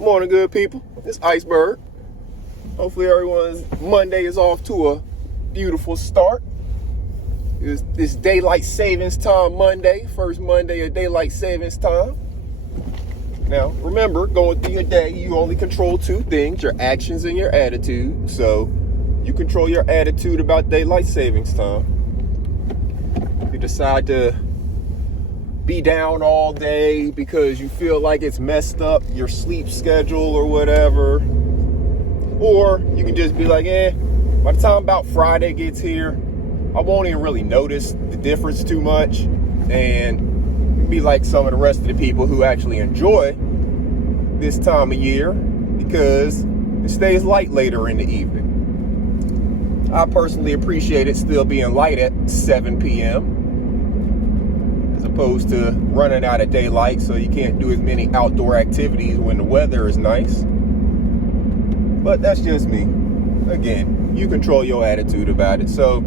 Morning, good people. It's Iceberg. Hopefully everyone's Monday is off to a beautiful start. It's daylight savings time Monday, first Monday of daylight savings time. Now, remember, going through your day, you only control two things, your actions and your attitude. So you control your attitude about daylight savings time. If you decide to be down all day because you feel like it's messed up your sleep schedule or whatever, or you can just be like, by the time about Friday gets here, I won't even really notice the difference too much, and be like some of the rest of the people who actually enjoy this time of year because it stays light later in the evening. I personally appreciate it still being light at 7 p.m. opposed to running out of daylight, so you can't do as many outdoor activities when the weather is nice. But that's just me. Again, you control your attitude about it. So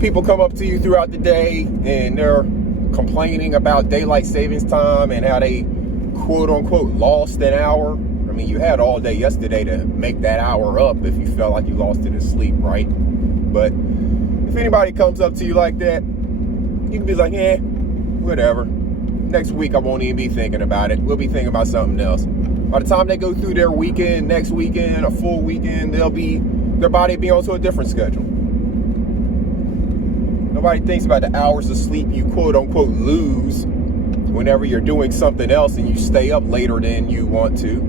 people come up to you throughout the day and they're complaining about daylight savings time and how they quote unquote lost an hour. I mean, you had all day yesterday to make that hour up if you felt like you lost it in sleep, right? But if anybody comes up to you like that, you can be like, whatever. Next week, I won't even be thinking about it. We'll be thinking about something else. By the time they go through their weekend, next weekend, a full weekend, their body will be onto a different schedule. Nobody thinks about the hours of sleep you quote unquote lose whenever you're doing something else and you stay up later than you want to.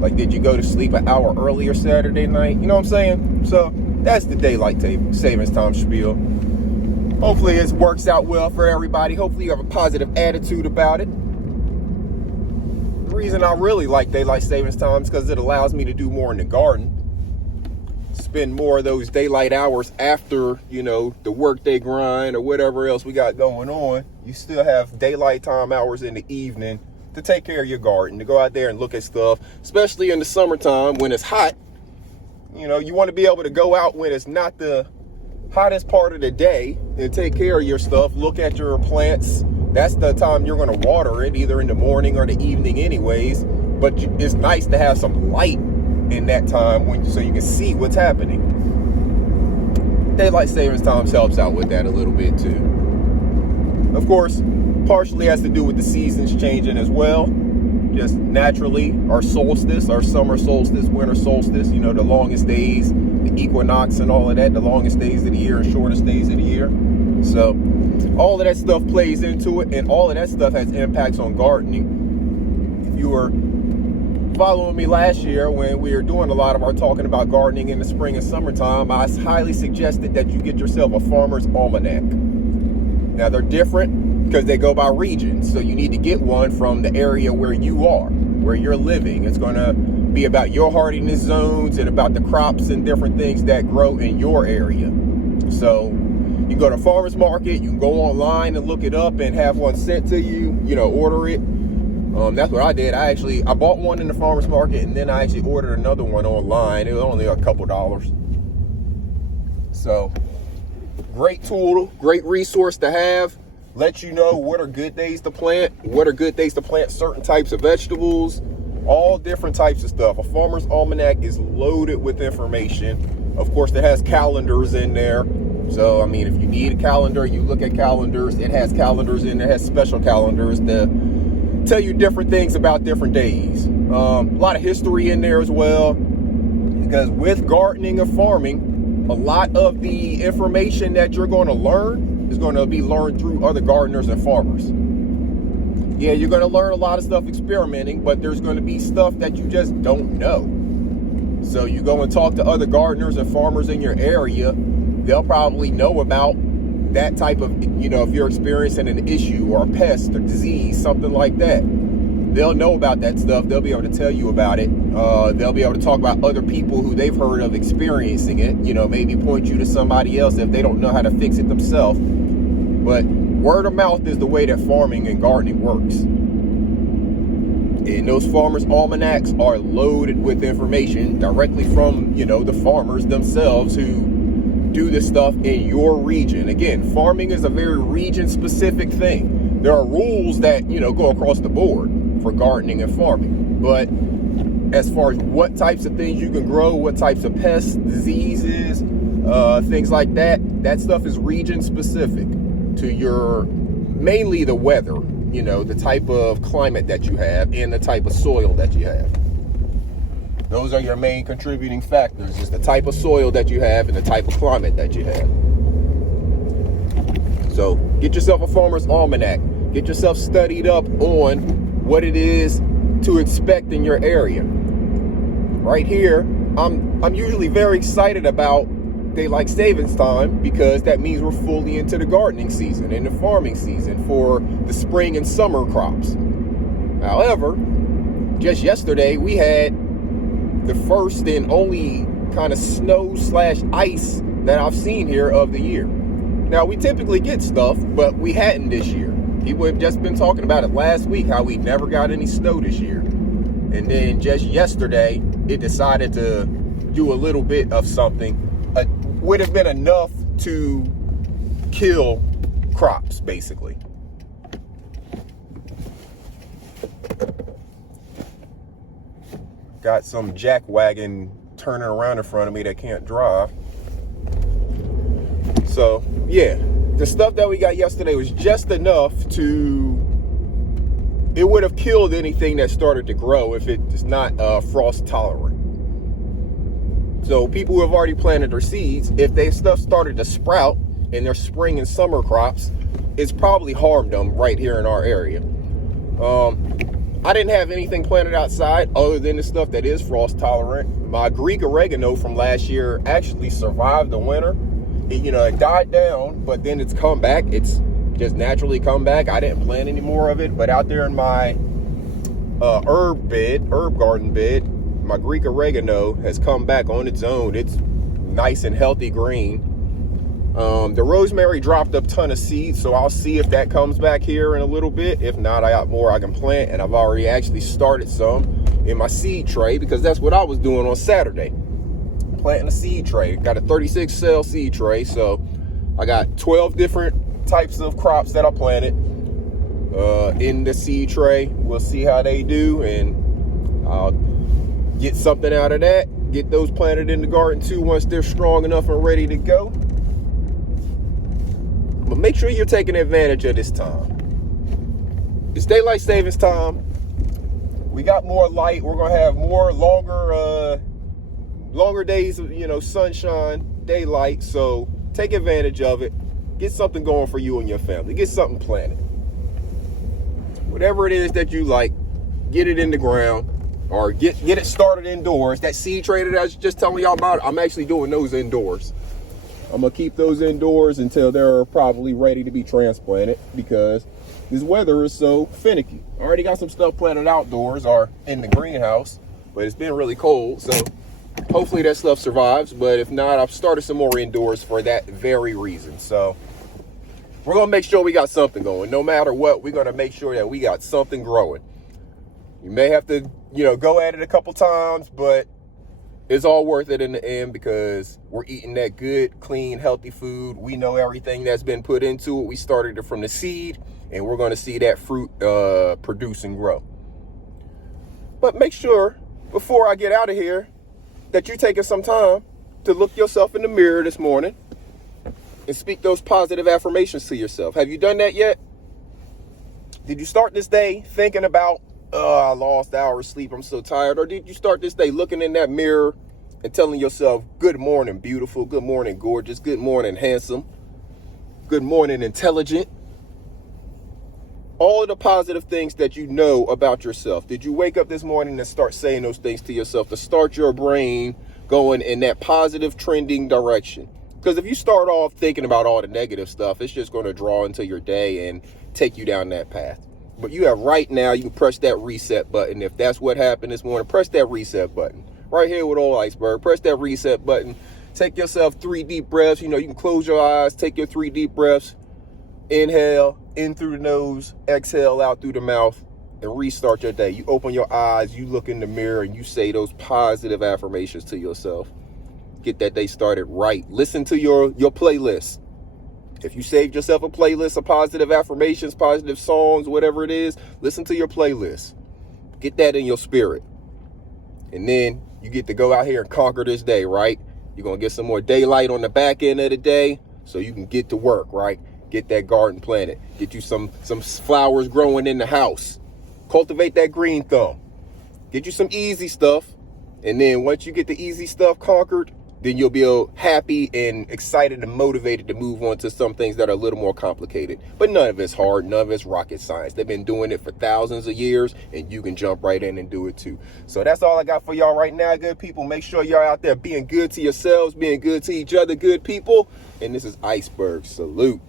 Like, did you go to sleep an hour earlier Saturday night? You know what I'm saying? So that's the daylight savings time spiel. Hopefully it works out well for everybody. Hopefully you have a positive attitude about it. The reason I really like daylight savings time is because it allows me to do more in the garden. Spend more of those daylight hours after, the workday grind or whatever else we got going on. You still have daylight time hours in the evening to take care of your garden, to go out there and look at stuff, especially in the summertime when it's hot. You want to be able to go out when it's not the hottest part of the day and take care of your stuff, look at your plants. That's the time you're going to water it, either in the morning or the evening anyways. But it's nice to have some light in that time so you can see what's happening. Daylight savings time helps out with that a little bit too. Of course, partially has to do with the seasons changing as well. Just naturally, our solstice, our summer solstice, winter solstice, the longest days, the equinox and all of that, the longest days of the year and shortest days of the year. So all of that stuff plays into it, and all of that stuff has impacts on gardening. If you were following me last year when we were doing a lot of our talking about gardening in the spring and summertime, I highly suggested that you get yourself a farmer's almanac. Now they're different because they go by region, so you need to get one from the area where you are, where you're living. It's going to be about your hardiness zones and about the crops and different things that grow in your area. So you can go to farmer's market, you can go online and look it up and have one sent to you, order it. That's what I did. I bought one in the farmer's market, and then I actually ordered another one online. It was only a couple dollars. So great tool, great resource to have. Let you know what are good days to plant, certain types of vegetables, all different types of stuff. A farmer's almanac is loaded with information. Of course, it has calendars in there. So, if you need a calendar, you look at calendars. It has calendars in there. It has special calendars to tell you different things about different days. A lot of history in there as well. Because with gardening and farming, a lot of the information that you're going to learn is going to be learned through other gardeners and farmers. Yeah, you're going to learn a lot of stuff experimenting, but there's going to be stuff that you just don't know. So you go and talk to other gardeners and farmers in your area. They'll probably know about that type of, if you're experiencing an issue or a pest or disease, something like that. They'll know about that stuff. They'll be able to tell you about it. They'll be able to talk about other people who they've heard of experiencing it. Maybe point you to somebody else if they don't know how to fix it themselves. But word of mouth is the way that farming and gardening works. And those farmers' almanacs are loaded with information directly from, the farmers themselves who do this stuff in your region. Again, farming is a very region-specific thing. There are rules that, go across the board. for gardening and farming. But as far as what types of things you can grow, what types of pests, diseases, things like that, that stuff is region specific to your, mainly the weather, you know, the type of climate that you have and the type of soil that you have. Those are your main contributing factors, is the type of soil that you have and the type of climate that you have. So get yourself a farmer's almanac. Get yourself studied up on what it is to expect in your area. Right here, I'm usually very excited about daylight savings time, because that means we're fully into the gardening season and the farming season for the spring and summer crops. However, just yesterday we had the first and only kind of snow/ice that I've seen here of the year. Now, we typically get stuff, but we hadn't this year. People have just been talking about it last week, how we never got any snow this year. And then just yesterday, it decided to do a little bit of something. Would have been enough to kill crops, basically. Got some jack wagon turning around in front of me that can't drive. So, yeah, the stuff that we got yesterday was just enough to, it would have killed anything that started to grow if it is not frost tolerant. So people who have already planted their seeds, if their stuff started to sprout in their spring and summer crops, it's probably harmed them right here in our area. I didn't have anything planted outside other than the stuff that is frost tolerant. My Greek oregano from last year actually survived the winter. It died down, but then it's come back. It's just naturally come back. I didn't plant any more of it, but out there in my herb garden bed, my Greek oregano has come back on its own. It's nice and healthy green. The rosemary dropped a ton of seeds, so I'll see if that comes back here in a little bit. If not, I got more I can plant, and I've already actually started some in my seed tray, because that's what I was doing on Saturday. Planting a seed tray. Got a 36 cell seed tray, so I got 12 different types of crops that I planted in the seed tray. We'll see how they do, and I'll get something out of that. Get those planted in the garden too once they're strong enough and ready to go. But make sure you're taking advantage of this time. It's daylight savings time. We got more light. We're gonna have more longer days of, sunshine, daylight. So take advantage of it. Get something going for you and your family. Get something planted. Whatever it is that you like, get it in the ground, or get it started indoors. That seed tray that I was just telling y'all about, I'm actually doing those indoors. I'm gonna keep those indoors until they're probably ready to be transplanted, because this weather is so finicky. I already got some stuff planted outdoors or in the greenhouse, but it's been really cold, so hopefully that stuff survives. But if not, I've started some more indoors for that very reason. So we're gonna make sure we got something going. No matter what, we're gonna make sure that we got something growing. You may have to, go at it a couple times, but it's all worth it in the end, because we're eating that good, clean, healthy food. We know everything that's been put into it. We started it from the seed, and we're going to see that fruit produce and grow. But make sure, before I get out of here, that you're taking some time to look yourself in the mirror this morning and speak those positive affirmations to yourself. Have you done that yet? Did you start this day thinking about, I lost hours of sleep, I'm so tired? Or did you start this day looking in that mirror and telling yourself, good morning, beautiful, good morning, gorgeous, good morning, handsome, good morning, intelligent? All of the positive things that you know about yourself. Did you wake up this morning and start saying those things to yourself to start your brain going in that positive trending direction? Because if you start off thinking about all the negative stuff, it's just going to draw into your day and take you down that path. But you have right now, you can press that reset button. If that's what happened this morning, press that reset button. Right here with old Iceberg, press that reset button. Take yourself 3 deep breaths. You can close your eyes, take your 3 deep breaths. Inhale in through the nose, exhale out through the mouth, and restart your day. You open your eyes, you look in the mirror, and you say those positive affirmations to yourself. Get that day started right. Listen to your playlist. If you saved yourself a playlist of positive affirmations, positive songs, whatever it is, listen to your playlist. Get that in your spirit. And then you get to go out here and conquer this day, right? You're going to get some more daylight on the back end of the day so you can get to work, right? Get that garden planted. Get you some flowers growing in the house. Cultivate that green thumb. Get you some easy stuff. And then once you get the easy stuff conquered, then you'll be happy and excited and motivated to move on to some things that are a little more complicated. But none of it's hard. None of it's rocket science. They've been doing it for thousands of years, and you can jump right in and do it too. So that's all I got for y'all right now, good people. Make sure y'all out there being good to yourselves, being good to each other, good people. And this is Iceberg. Salute.